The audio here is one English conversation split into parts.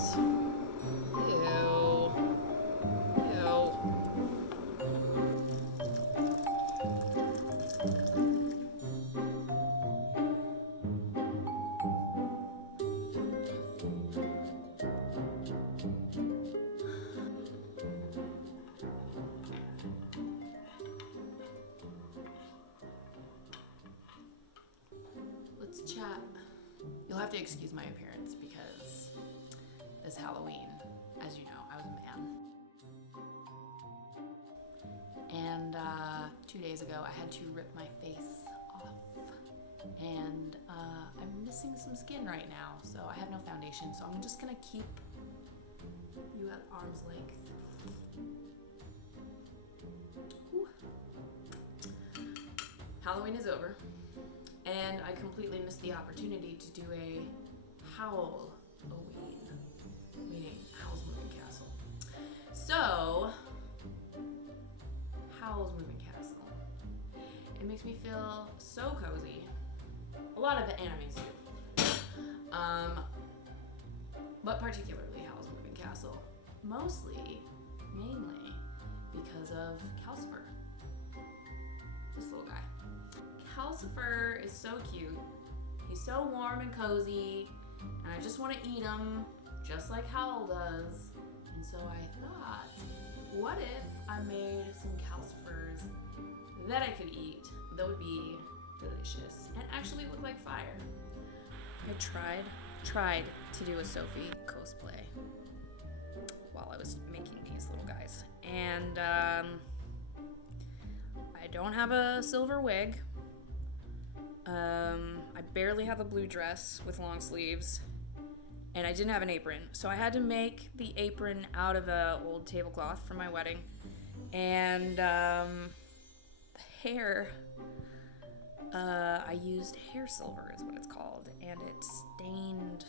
gross. Ew. Ew. Let's chat. You'll have to excuse my appearance because this Halloween, as you know, I was a man. And 2 days ago, I had to rip my face off. And I'm missing some skin right now, so I have no foundation. So I'm just gonna keep you at arm's length. Ooh. Halloween is over. And I completely missed the opportunity to do a Howl meaning Howl's Moving Castle. So, Howl's Moving Castle. It makes me feel so cozy. A lot of the animes do. But particularly Howl's Moving Castle. Mainly, because of Calcifer. This little guy. Calcifer is so cute. He's so warm and cozy, and I just want to eat him, just like Howl does. And so I thought, what if I made some Calcifers that I could eat that would be delicious and actually look like fire? I tried to do a Sophie cosplay while I was making these little guys, and I don't have a silver wig. I barely have a blue dress with long sleeves, and I didn't have an apron, so I had to make the apron out of an old tablecloth from my wedding. And the hair, I used hair silver is what it's called, and it stained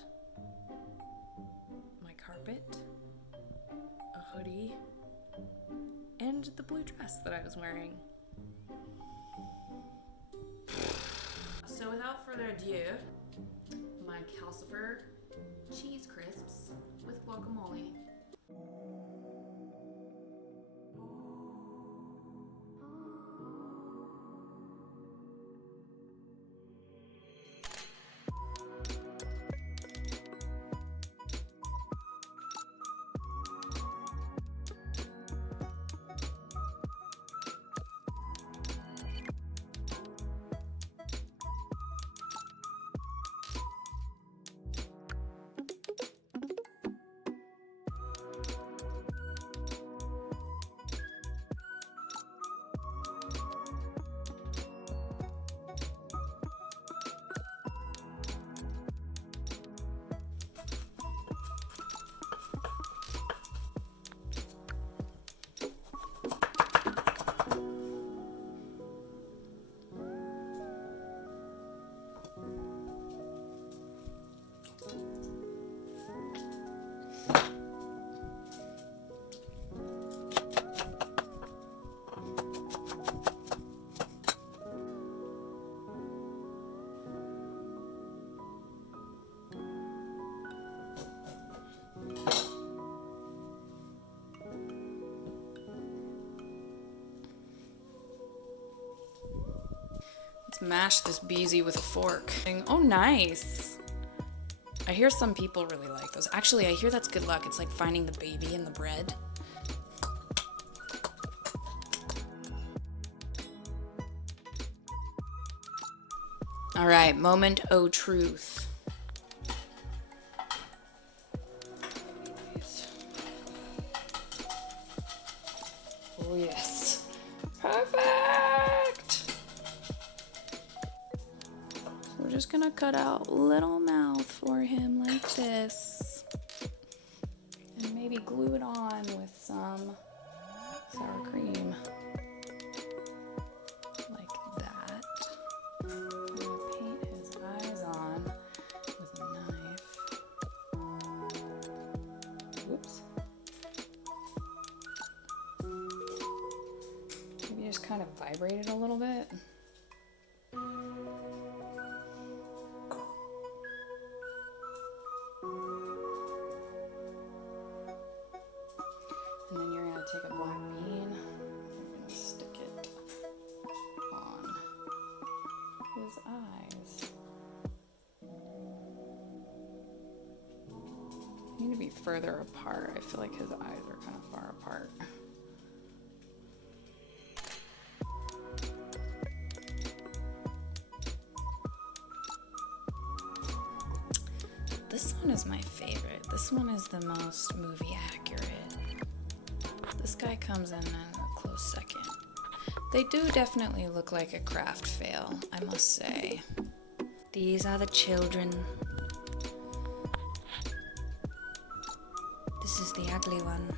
my carpet, a hoodie, and the blue dress that I was wearing. So without further ado, my Calcifer cheese crisps with guacamole. Mash this beezy with a fork. Oh, nice. I hear some people really like those. Actually, I hear that's good luck. It's like finding the baby in the bread. All right, moment o' truth. Oh, yes. Perfect. We're just gonna cut out little mouth for him like this. And maybe glue it on with some sour cream. Like that. I'm gonna paint his eyes on with a knife. Whoops. Maybe just kind of vibrate it a little bit. need to be further apart. I feel like his eyes are kind of far apart. This one is my favorite. This one is the most movie accurate. This guy comes in a close second. They do definitely look like a craft fail, I must say. These are the children. This is the ugly one.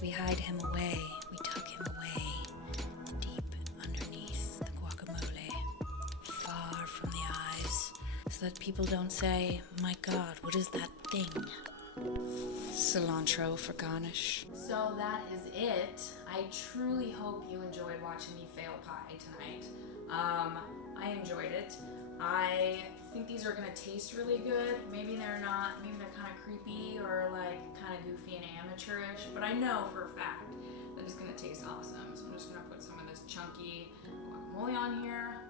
We hide him away. We tuck him away. Deep underneath the guacamole. Far from the eyes. So that people don't say, my God, what is that thing? Cilantro for garnish. So that is it. I truly hope you enjoyed watching me fail pie tonight. I enjoyed it. I think these are gonna taste really good. Maybe they're not, maybe they're kind of creepy or like kind of goofy and amateurish, but I know for a fact that it's gonna taste awesome. So I'm just gonna put some of this chunky guacamole on here.